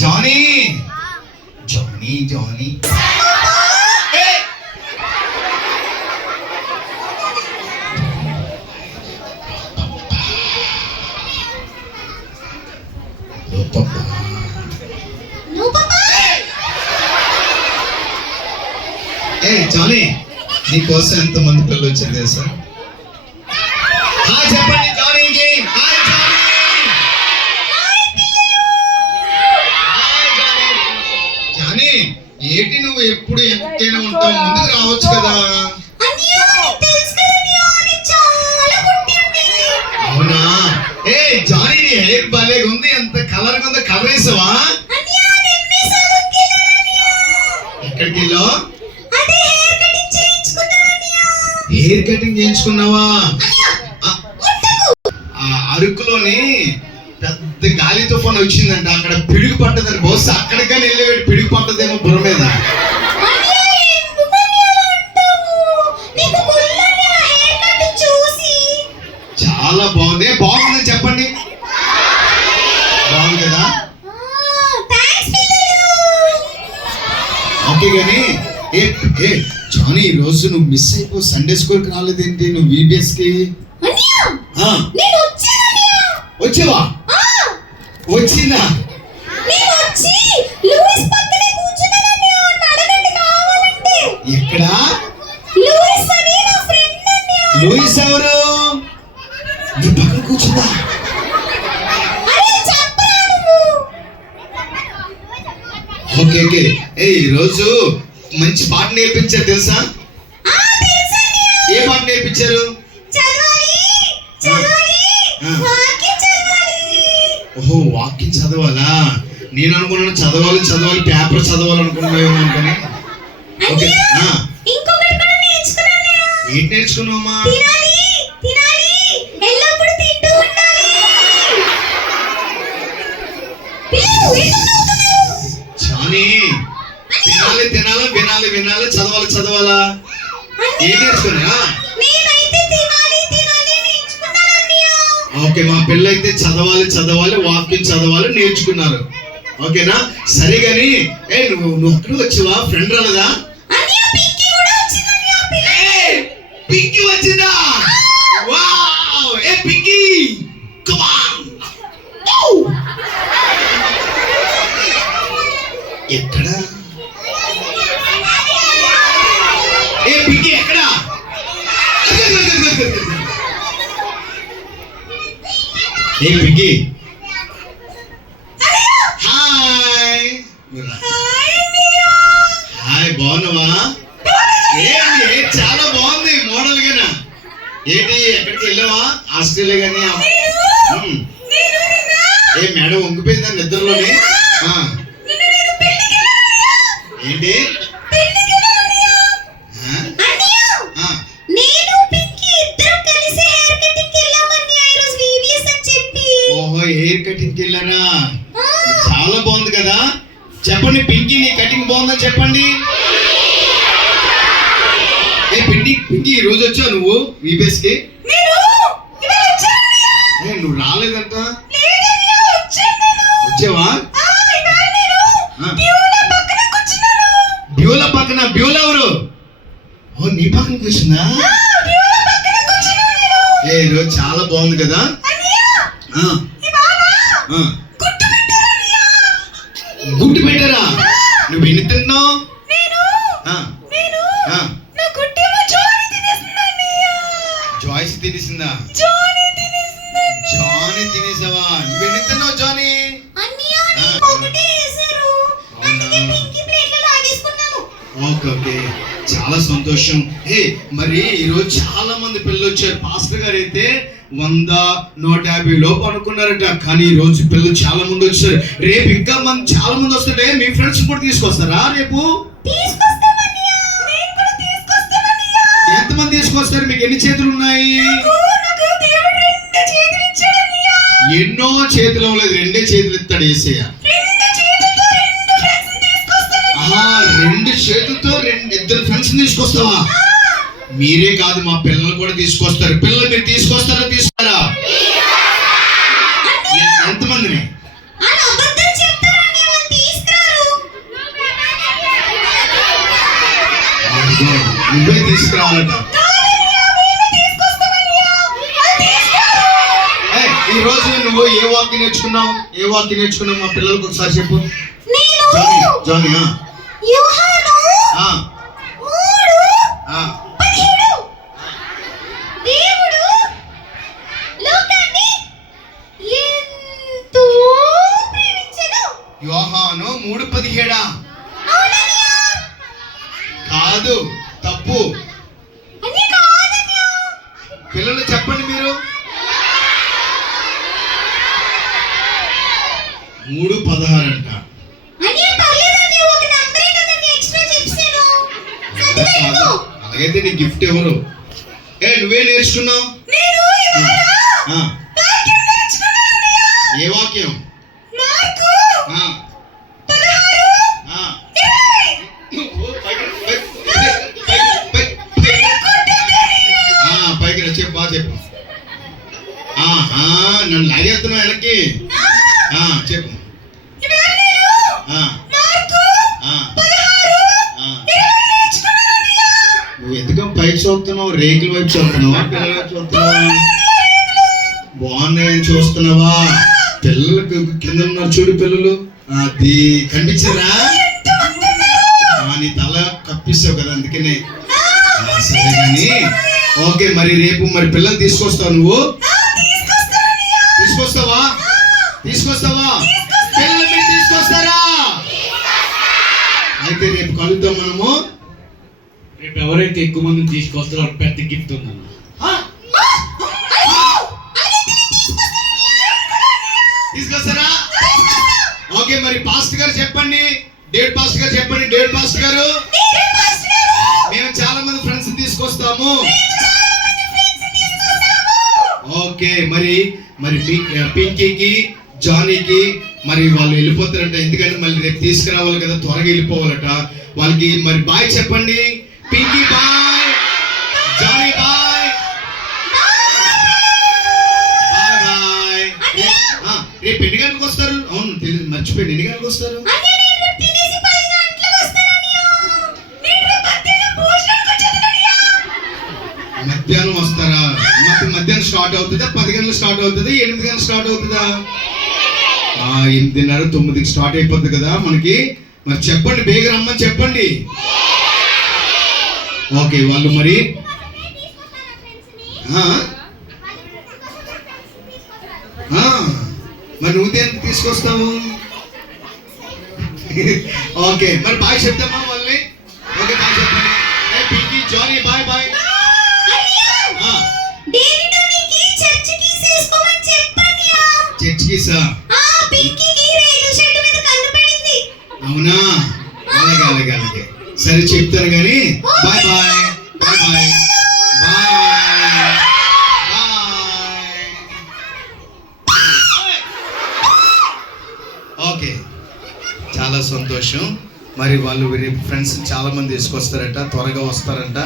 Johnny Johnny Johnny Johnny నీకోసం ఎంతమంది పిల్లలు వచ్చారు తెలుసా? చెప్పండి జానీకి. జానీ ఏంటి నువ్వు ఎప్పుడు ఎక్కడైనా ఉంటావు, ముందుకు రావచ్చు కదా. అవునా? జానీ నీ హెయిర్ భలేగా ఉంది, ఎంత కలర్ ఉందో. కలర్ వేసావా? ఎక్కడికి వెళ్ళావు? Hair cutting చేయించుకున్నావా? అరకులోని పెద్ద గాలి తుఫాన్ వచ్చిందంట, అక్కడ పిడుగు పట్టదని. బహుశా అక్కడికని వెళ్ళేవాడు, పిడుగు పట్టదేమో బుర్ర మీద. చాలా బాగుంది. బాగుందని చెప్పండి. బాగుంది కదా? ఓకే గానీ జానీ ఈ రోజు నువ్వు మిస్ అయిపో. సండే స్కూల్కి రాలేదేంటి? నువ్వు VBS కి వచ్చావా? వచ్చిందా? ఎక్కడా? లూయిస్ ఎవరు? నీ పక్కన కూర్చుందా? Okay okay. ఈరోజు మంచి పాట నేర్పించారు తెలుసా? ఏ పాట నేర్పించారు? ఓహో, వాక్యం చదవాలా? నేను అనుకున్నాను చదవాలి పేపర్ చదవాలనుకున్నాను అనుకుని. ఓకే, ఏంటి నేర్చుకున్నావమ్మా? జానీ తినాలి వినాలి చదవాలా? ఏం నేర్చుకున్నా? ఓకే, మా పిల్లలైతే చదవాలి వాక్యం చదవాలి నేర్చుకున్నారు. ఓకేనా? సరే గాని నువ్వు అక్కడ వచ్చావా? ఫ్రెండ్ రాలేదా? పింకీ వచ్చిందా? వావ్! Pinky come on. ఎక్కడ? పింకీ ఎక్కడ? పింకీ హాయ్, బాగున్నావా? చాలా బాగుంది మోడల్ గానా. ఏంటి ఎక్కడికి వెళ్ళావా? ఆస్ట్రేలియా గానీ? మేడం వంగిపోయిందా నిద్రలోనే? ఏంటి? ఓహో, హెయిర్ కటింగ్ కి వెళ్ళారా? చాలా బాగుంది కదా. చెప్పండి పింకీ, నీ కటింగ్ బాగుందని చెప్పండి. పింకీ ఈ రోజు వచ్చావు నువ్వు VBS కి? నువ్వు రాలేదంట. వచ్చావా? బ్యూలా పక్కన? బ్యూలా ఎవరు? ఓ, నీ పక్కన కూర్చుందా? ఈరోజు చాలా బాగుంది కదా. గుడ్డు పెట్టారా? నువ్వు ఎన్ని తిన్నావు? జాయిస్ తినేసిందా? జానీ తినేసావా? నువ్వు ఎన్ని తిన్నావు జానీ? ఓకే, చాలా సంతోషం. మరి ఈరోజు చాలా మంది పిల్లలు వచ్చారు. పాస్టర్ గారు అయితే 100-150 లోపు అనుకున్నారట, కానీ ఈ రోజు పిల్లలు చాలా మంది వచ్చారు. రేపు ఇంకా చాలా మంది వస్తుంటే మీ ఫ్రెండ్స్ కూడా తీసుకొస్తారా? రేపు ఎంతమంది తీసుకొస్తారు? మీకు ఎన్ని చేతులు ఉన్నాయి? ఎన్నో చేతులు అవ్వలేదు, 2 చేతులు ఇస్తాడు యేసయ్య. 2 చేతులతో 2 ఫ్రెండ్స్ తీసుకొస్తావా? మీరే కాదు మా పిల్లలు కూడా తీసుకొస్తారు. పిల్లలు మీరు తీసుకొస్తారా తీసుకురా? ఎంతమందిని? నువ్వే తీసుకురావాలట. ఈ రోజు నువ్వు ఏ వాక్యం నేర్చుకున్నావు? ఏ వాక్యం నేర్చుకున్నావు మా పిల్లలకు ఒకసారి చెప్పు. జానీ యోహాను 3:17 కాదు, తప్పు. పిల్లలు చెప్పండి మీరు. 3:16 అంట. అలాగైతే నీ గిఫ్ట్ ఎవరు? నువ్వే నేర్చుకున్నావు. ఏ వాక్యం? పైకి చెప్పు, బాగా చెప్పు. నన్ను లాగేస్తున్నావు వెనక్కి. చెప్పు. నువ్వు ఎందుకు పైకి చూస్తున్నావు? రేకుల వైపు చూస్తున్నావా? పిల్లల వైపు చూస్తున్నావా? బాగున్నాయని చూస్తున్నావా? పిల్లలకు కింద ఉన్నారు చూడు పిల్లలు, అది కనిపించారా? నీ తల కప్పిస్తావు కదా, అందుకనే. సరే కానీ ఓకే, మరి రేపు మరి పిల్లలు తీసుకొస్తావు నువ్వు? తీసుకొస్తావా? పిల్లలు మీరు తీసుకొస్తారా? అయితే రేపు కలుద్దాం మనము. రేపు ఎవరైతే ఎక్కువ మందిని తీసుకొస్తారో వాళ్ళకి పెద్ద గిఫ్ట్ ఉందన్న. తీసుకొస్తారా? ఓకే, మరి పాస్టర్ గారు చెప్పండి. డేవిడ్ పాస్టర్ గారు చెప్పండి. డేవిడ్ పాస్టర్ గారు, మేము చాలా మంది ఫ్రెండ్స్ తీసుకొస్తాము. ఓకే, మరి పింకీకి జానీకి మరి వాళ్ళు వెళ్ళిపోతారంట. ఎందుకంటే మళ్ళీ రేపు తీసుకురావాలి కదా, త్వరగా వెళ్ళిపోవాలట. వాళ్ళకి మరి బాయ్ చెప్పండి. Pinky bye, Johnny bye, bye. రేపు ఎన్ని గంటలకు వస్తారు? అవును తెలియదు, మర్చిపోయింది. ఎన్ని గంటలకు వస్తారు? మధ్యాహ్నం వస్తారా? మధ్యాహ్నం స్టార్ట్ అవుతుందా? 10 గంటలు స్టార్ట్ అవుతుంది? 8 గంటలు స్టార్ట్ అవుతుందా? 8:30 9కి స్టార్ట్ అయిపోతుంది కదా మనకి. మరి చెప్పండి, బేగ రమ్మని చెప్పండి. ఓకే, వాళ్ళు మరి నువ్వు దేనికి తీసుకొస్తావు? ఓకే, మరి బాయ్ చెప్తామా వాళ్ళని? ఓకే, బాయ్ చెప్పండి. Pinky Johnny bye bye. అవునా? అలాగే సరే చెప్తాను కానీ bye bye bye bye bye bye. Okay, చాలా సంతోషం. మరి వాళ్ళు రేపు ఫ్రెండ్స్ చాలా మంది తీసుకొస్తారట, త్వరగా వస్తారంట.